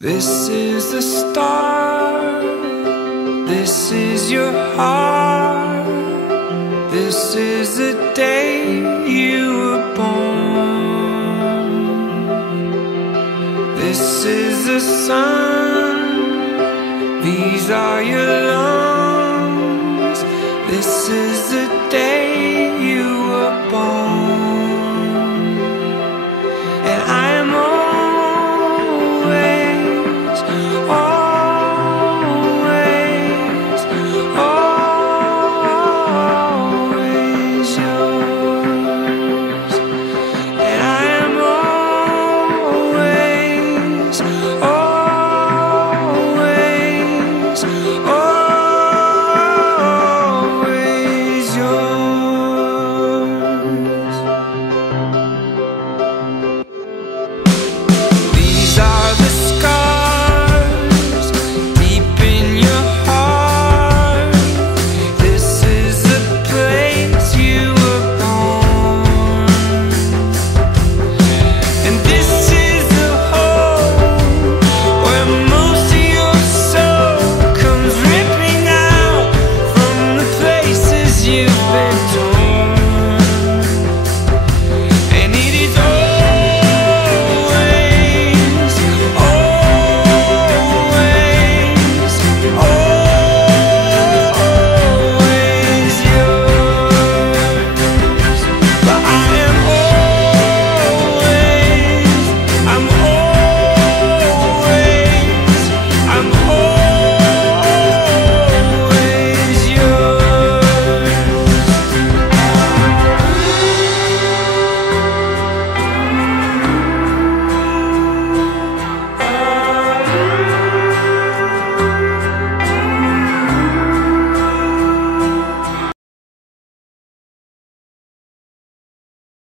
This is the start, this is your heart, this is the day you were born. This is the sun, these are your lungs, this is the